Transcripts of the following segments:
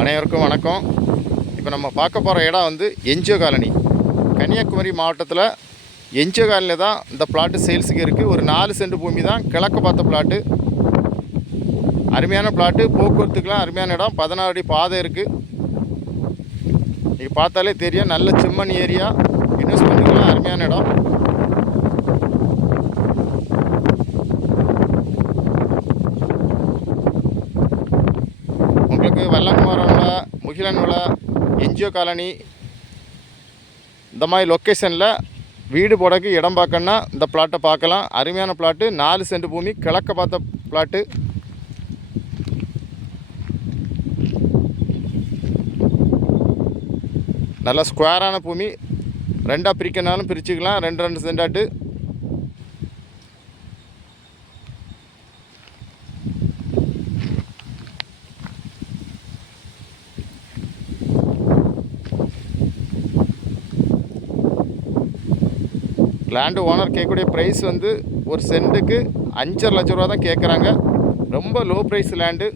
அனைவருக்கும் வணக்கம். இப்போ நம்ம பார்க்க போகிற இடம் வந்து என்ஜிஓ காலனி, கன்னியாகுமரி மாவட்டத்தில் என்ஜிஓ காலனியில் தான் இந்த பிளாட்டு சேல்ஸுக்கு இருக்குது. ஒரு 4 சென்ட் பூமி தான், கிழக்கு பார்த்த பிளாட்டு. அருமையான பிளாட்டு, போக்குவரத்துக்கெலாம் அருமையான இடம். 16 அடி பாதை இருக்குது. நீங்கள் பார்த்தாலே தெரியும், நல்ல சிம்மன் ஏரியா, இன்வெஸ்ட்மெண்ட்டுக்கெலாம் அருமையான இடம். உங்களுக்கு வெள்ளக்குமாரன் விலை, முகிலன் விலை, என்ஜிஓ காலனி இந்த மாதிரி லொக்கேஷனில் வீடு போடக்கு இடம் பார்க்கணுன்னா இந்த பிளாட்டை பார்க்கலாம். அருமையான பிளாட்டு, 4 சென்ட் பூமி, கிழக்க பார்த்த பிளாட்டு. நல்லா ஸ்கொயரான பூமி, 2ஆக பிரிக்கனாலும் பிரிச்சுக்கலாம், 2 சென்டாட்டு. லேண்டு ஓனர் கேட்கக்கூடிய ப்ரைஸ் வந்து ஒரு சென்ட்டுக்கு 5.5 லட்ச ரூபா தான் கேட்குறாங்க. ரொம்ப லோ ப்ரைஸ் லேண்டு.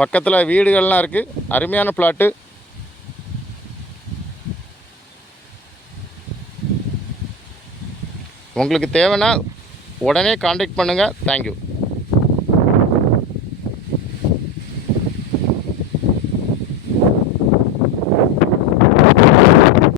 பக்கத்தில் வீடுகள்லாம் இருக்குது. அருமையான பிளாட்டு. உங்களுக்கு தேவைன்னா உடனே கான்டாக்ட் பண்ணுங்கள். தேங்க்யூ.